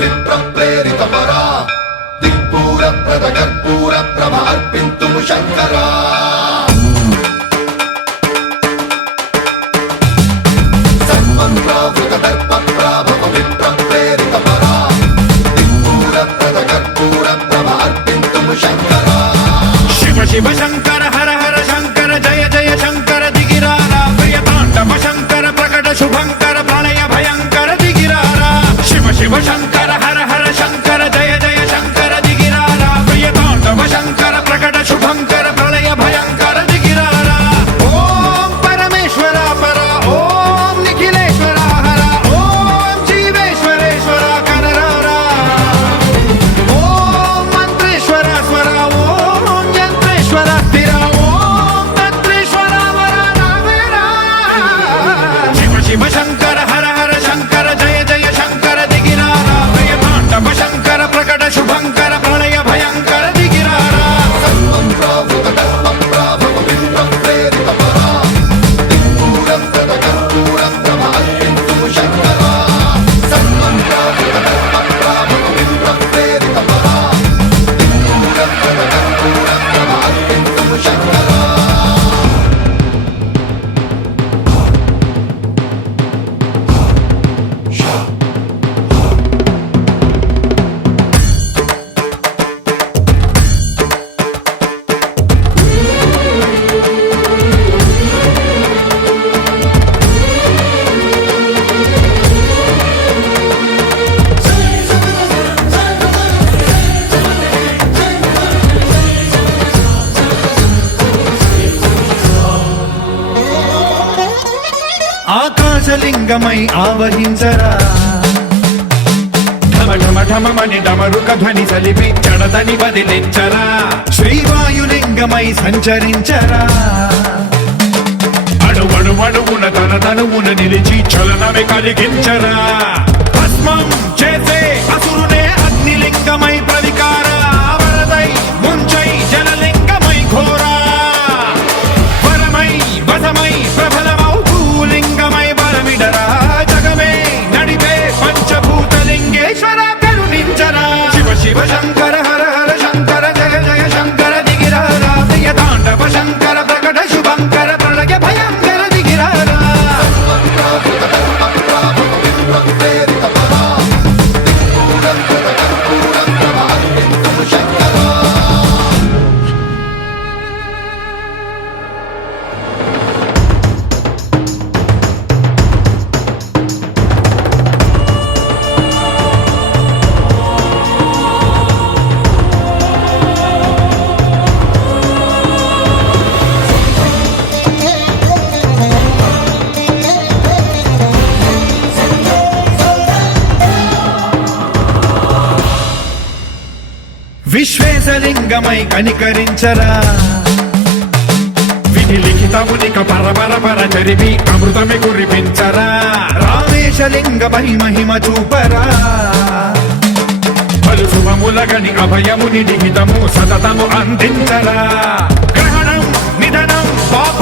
పవిత్ర ప్రేరిత పరా దిక్పూర ప్రద కర్పూర ప్రభ అర్పింతుము శంకరా సన్మంత్రావృత దర్ప ప్రాభ పవిత్ర ప్రేరిత పరా దిక్పూర ప్రద కర్పూర ప్రభ అర్పింతుము శంకరా శివ శివ శంకర హర హర శంకర జయ జయ శంకర దిగిరారా ప్రియతాండవ శంకర ప్రకట శుభంకర ప్రళయ భయంకర దిగిరారా శివ శివ శంకర హర హర శంకర జయ జయ శంకర దిగిరారా ప్రియతాండవ శంకర ప్రకట శుభంకర ప్రళయ భయంకర దిగిరారా ఓం పరమేశ్వర పర ఓం నిఖిలేశ్వర హర ఓం జీవేశ్వరేశ్వర కరరారా ఓం మంత్రేశ్వర స్వర ఓం యంత్రేశ్వర స్థిర ఓం తంత్రేశ్వర వర నావేరా శివ శివ శంకర హర హర శంకర జయ జయ శంకర దిగిరారా ప్రియతాండవ శంకర ప్రకట శుభంకర ప్రళయ భయంకర దిగిరారా సన్మంత్రావృత దర్ప ప్రాభ పవిత్ర ప్రేరిత పరా దిక్పూర ప్రద కర్పూర ప్రభ అర్పింతుము శంకరా సన్మంత్రావృత దర్ప ప్రాభ పవిత్ర ప్రేరిత పరా దిక్పూర ప్రద కర్పూర ప్రభ అర్పింతుము శంకరా ఆకాశలింగమై ఆవహించరా ఢమ ఢమ ఢమమని డమరుక ధ్వని సలిపి చడదని వదిలించరా శ్రీవాయులింగమై సంచరించరా అడువడువడువున తన తనువున నిలిచి చలనమే కలిగించరా భస్మం చేసే అసురునే అగ్నిలింగమై ప్రవికార వరదై ముంచై జలలింగమై ఘోరా వరమై వసమై ప్రబలమౌ భూలింగమై బలమిడరా జగమే నడిపే పంచభూతలింగేశ్వర కరుణించరా శివ శివ శంకర హర హర శంకర జయ జయ శంకర దిగిరారా ప్రియతాండవ శంకర ప్రకట శుభంకర ప్రళయ భయంకర దిగిరారా సన్మంత్రావృత దర్ప ప్రాభ పవిత్ర ప్రేరిత పరా దిక్పూర ప్రద కర్పూర ప్రభ అర్పింతుము శంకరా విశ్వేశలింగమై కనికరించరా విధి లిఖితమునిక పరపర పర చరివి అమృతమి కురిపించరా రామేశలింగమై మహిమ చూపరా పలు శుభములగని అభయముని లిఖితము సతతము అందించరా గ్రహణం నిధనం పాప